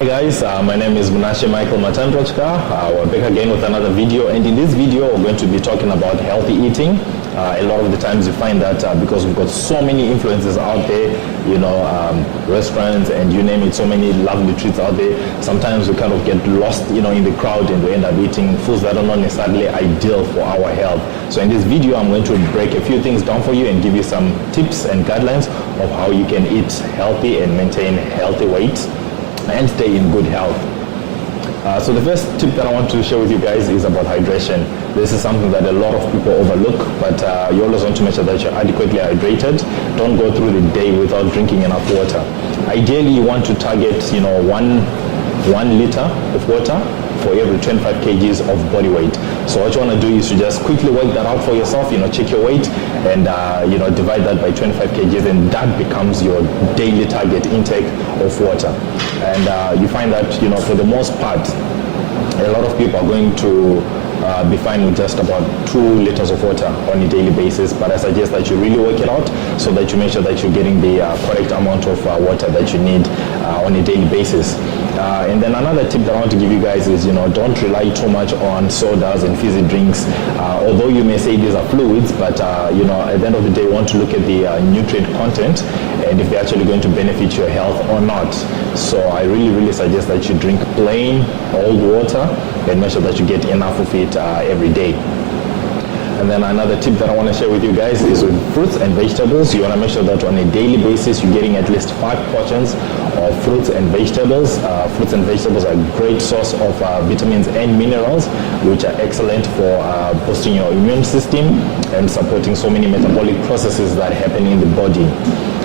Hey guys, my name is Michael Mattajir. We're back again with another video, and in this video we're going to be talking about healthy eating. A lot of the times you find that because we've got so many influences out there, restaurants and you name it, so many lovely treats out there, sometimes we kind of get lost, in the crowd, and we end up eating foods that are not necessarily ideal for our health. So in this video I'm going to break a few things down for you and give you some tips and guidelines of how you can eat healthy and maintain healthy weight and stay in good health. So the first tip that I want to share with you guys is about hydration. This is something that a lot of people overlook, but you always want to make sure that you're adequately hydrated. Don't go through the day without drinking enough water. Ideally, you want to target, 1 liter of water for every 25 kgs of body weight. So what you want to do is to just quickly work that out for yourself, check your weight and divide that by 25 kgs, and that becomes your daily target intake of water. And you find that, for the most part, a lot of people are going to be fine with just about 2 liters of water on a daily basis, but I suggest that you really work it out so that you make sure that you're getting the correct amount of water that you need on a daily basis. And then another tip that I want to give you guys is, don't rely too much on sodas and fizzy drinks. Although you may say these are fluids, but at the end of the day, you want to look at the nutrient content and if they're actually going to benefit your health or not. So I really suggest that you drink plain old water and make sure that you get enough of it every day. And then another tip that I want to share with you guys is with fruits and vegetables. You want to make sure that on a daily basis you're getting at least 5 portions of fruits and vegetables. Fruits and vegetables are a great source of vitamins and minerals, which are excellent for boosting your immune system and supporting so many metabolic processes that happen in the body.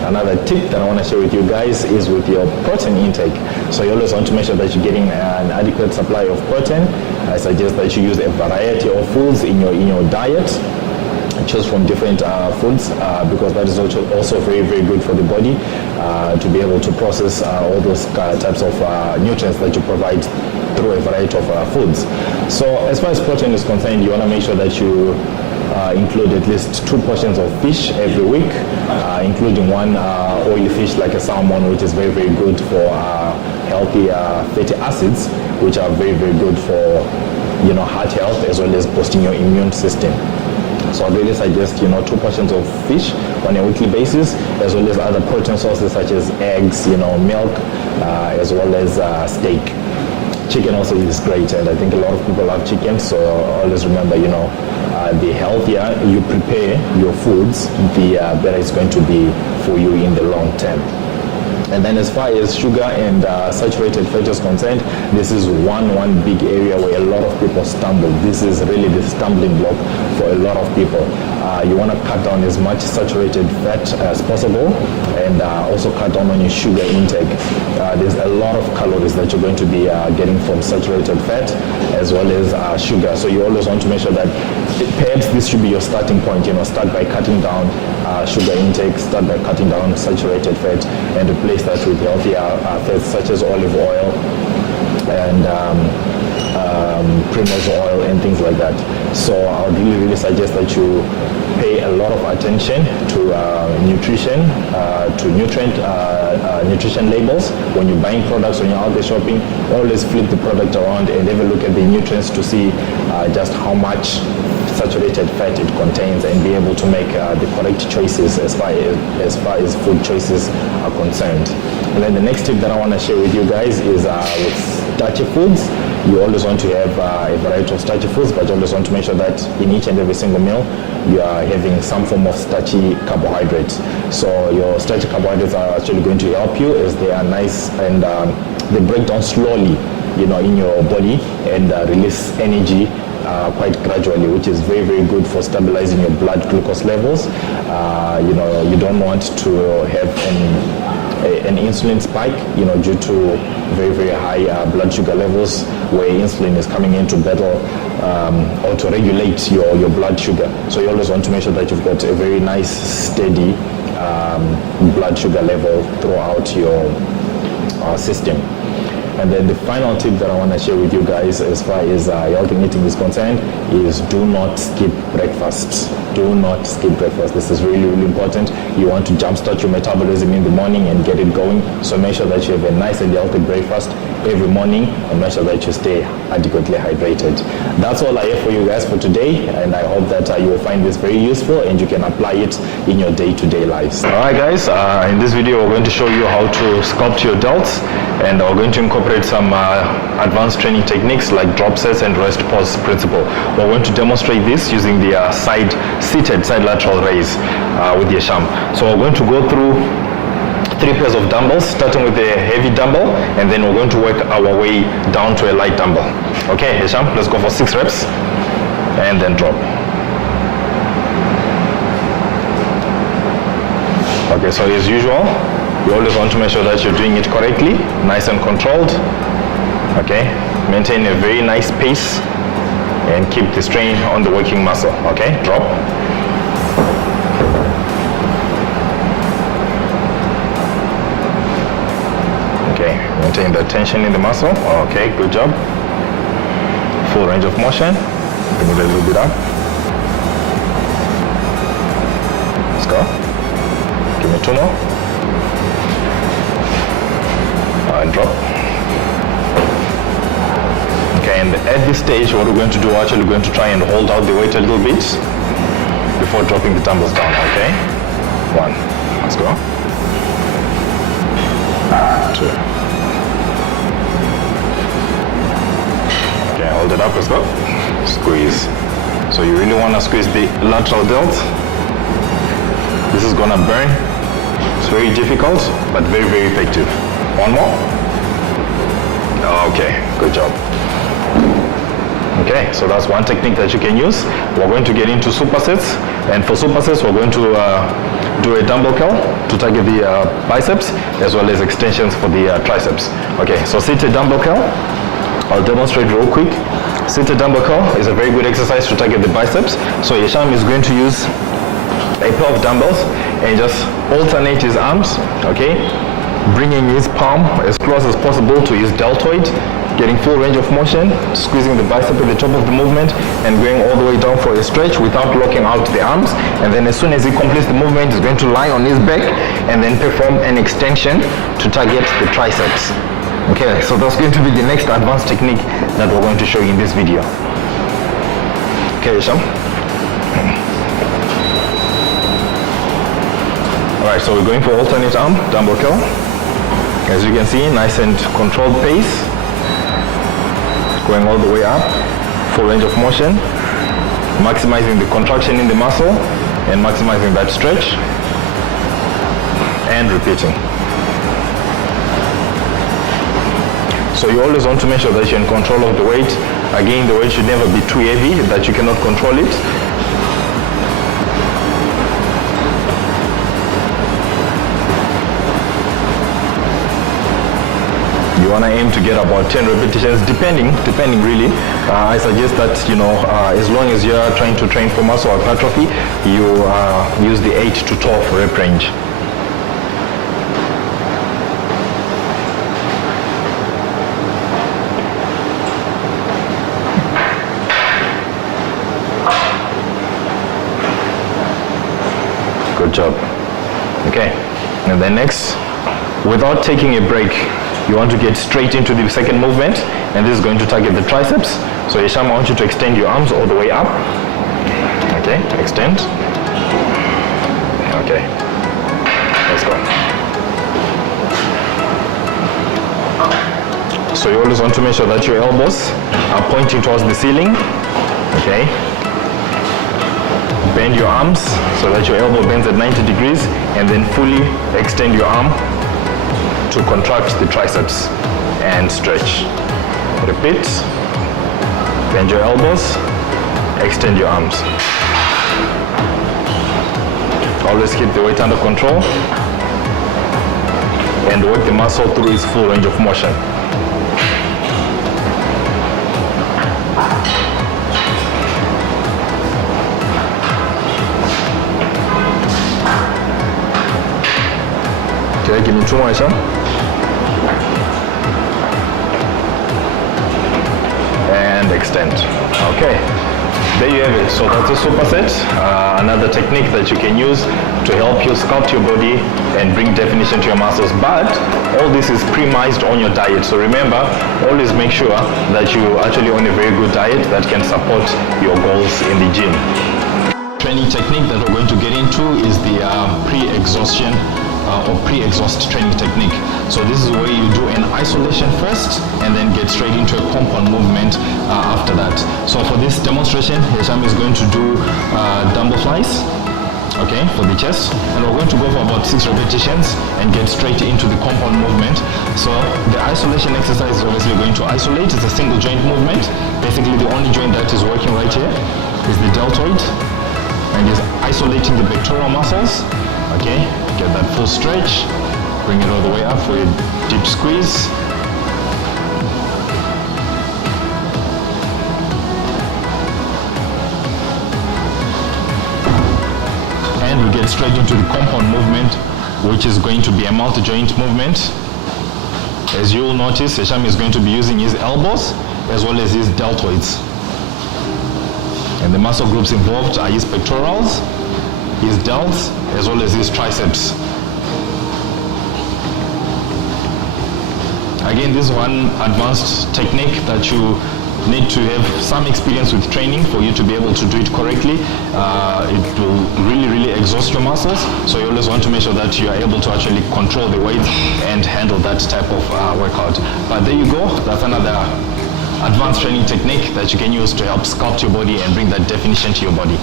Another tip that I want to share with you guys is with your protein intake. So you always want to make sure that you're getting an adequate supply of protein. I suggest that you use a variety of foods in your diet. Choose from different foods because that is also very good for the body to be able to process all those types of nutrients that you provide through a variety of foods. So as far as protein is concerned, you want to make sure that you include at least 2 portions of fish every week, including one oily fish like a salmon, which is very good for healthy fatty acids, which are very good for heart health as well as boosting your immune system. So I really suggest 2 portions of fish on a weekly basis, as well as other protein sources such as eggs, milk, as well as steak. Chicken also is great, and I think a lot of people love chicken, so always remember, the healthier you prepare your foods, the better it's going to be for you in the long term. And then as far as sugar and saturated fat is concerned, this is one big area where a lot of people stumble. This is really the stumbling block for a lot of people. You want to cut down as much saturated fat as possible, and also cut down on your sugar intake. There's a lot of calories that you're going to be getting from saturated fat as well as sugar. So you always want to make sure that perhaps this should be your starting point. Start by cutting down sugar intake, start by cutting down saturated fat, and replace that with healthier fats such as olive oil and primrose oil and things like that. So I would really suggest that you pay a lot of attention to nutrition, to nutrition labels. When you're buying products, when you're out there shopping, always flip the product around and have a look at the nutrients to see just how much saturated fat it contains, and be able to make the correct choices as far as food choices are concerned. And then the next tip that I want to share with you guys is with starchy foods. You always want to have a variety of starchy foods, but you always want to make sure that in each and every single meal you are having some form of starchy carbohydrates. So your starchy carbohydrates are actually going to help you, as they are nice and they break down slowly, in your body, and release energy quite gradually, which is very good for stabilizing your blood glucose levels. You don't want to have an insulin spike, due to very high blood sugar levels, where insulin is coming in to battle or to regulate your blood sugar. So you always want to make sure that you've got a very nice, steady blood sugar level throughout your system. And then the final tip that I want to share with you guys as far as healthy eating is concerned is do not skip breakfast. Do not skip breakfast. This is really important. You want to jumpstart your metabolism in the morning and get it going. So make sure that you have a nice and healthy breakfast every morning and make sure that you stay adequately hydrated. That's all I have for you guys for today, and I hope that you will find this very useful and you can apply it in your day-to-day lives. Alright guys, in this video we're going to show you how to sculpt your delts, and we're going to incorporate some advanced training techniques like drop sets and rest pause principle. We're going to demonstrate this using the seated side lateral raise with Hisham. So we're going to go through 3 pairs of dumbbells, starting with a heavy dumbbell, and then we're going to work our way down to a light dumbbell. Okay, Hisham, let's go for 6 reps, and then drop. Okay, so as usual, you always want to make sure that you're doing it correctly, nice and controlled. Okay, maintain a very nice pace, and keep the strain on the working muscle. Okay, drop. Okay, maintain the tension in the muscle. Okay, good job. Full range of motion. Bring it a little bit up. Let's go. Give me 2 more. And drop. Okay, and at this stage, what we're going to do, we're actually going to try and hold out the weight a little bit before dropping the dumbbells down. Okay, 1. Let's go. 2. Okay, hold it up, let's go. Squeeze. So you really want to squeeze the lateral delt. This is gonna burn. It's very difficult, but very, very effective. 1 more. Okay, good job. Okay, so that's one technique that you can use. We're going to get into supersets, and for supersets, we're going to do a dumbbell curl to target the biceps, as well as extensions for the triceps. Okay, so seated dumbbell curl. I'll demonstrate real quick. Seated dumbbell curl is a very good exercise to target the biceps. So Hisham is going to use a pair of dumbbells and just alternate his arms, okay? Bringing his palm as close as possible to his deltoid, getting full range of motion, squeezing the bicep at the top of the movement, and going all the way down for a stretch without locking out the arms. And then as soon as he completes the movement, he's going to lie on his back and then perform an extension to target the triceps. Okay, so that's going to be the next advanced technique that we're going to show you in this video. Okay, Hisham. Alright, so we're going for alternate arm dumbbell curl. As you can see, nice and controlled pace. Going all the way up, full range of motion, maximizing the contraction in the muscle and maximizing that stretch, and repeating. So you always want to make sure that you're in control of the weight. Again, the weight should never be too heavy that you cannot control it. You want to aim to get about 10 repetitions, depending really. I suggest that, as long as you're trying to train for muscle hypertrophy, you use the 8 to 12 rep range. Good job. Okay, and then next, without taking a break, you want to get straight into the second movement, and this is going to target the triceps. So Hisham, I want you to extend your arms all the way up. Okay, extend. Okay, let's go. So you always want to make sure that your elbows are pointing towards the ceiling. Okay. Bend your arms so that your elbow bends at 90 degrees, and then fully extend your arm to contract the triceps and stretch. Repeat. Bend your elbows, extend your arms. Always keep the weight under control and work the muscle through its full range of motion. Okay, give me 2 more, Hisham. And extend. Okay. there you have it. So that's a superset, another technique that you can use to help you sculpt your body and bring definition to your muscles. But all this is premised on your diet. So remember, always make sure that you actually on a very good diet that can support your goals in the gym. Training technique that we're going to get into is the pre-exhaustion or pre-exhaust training technique. So this is where you do an isolation first and then get straight into a compound movement after that. So for this demonstration, Hisham is going to do dumbbell flies, okay, for the chest, and we're going to go for about 6 repetitions and get straight into the compound movement. So the isolation exercise is obviously going to isolate. It's a single joint movement. Basically the only joint that is working right here is the deltoid, and is isolating the pectoral muscles. Okay, get that full stretch, bring it all the way up for a deep squeeze. And we get straight into the compound movement, which is going to be a multi-joint movement. As you will notice, Hisham is going to be using his elbows as well as his deltoids. And the muscle groups involved are his pectorals, his delts, as well as his triceps. Again, this is one advanced technique that you need to have some experience with training for you to be able to do it correctly. It will really exhaust your muscles, so you always want to make sure that you are able to actually control the weight and handle that type of workout. But there you go, that's another advanced training technique that you can use to help sculpt your body and bring that definition to your body.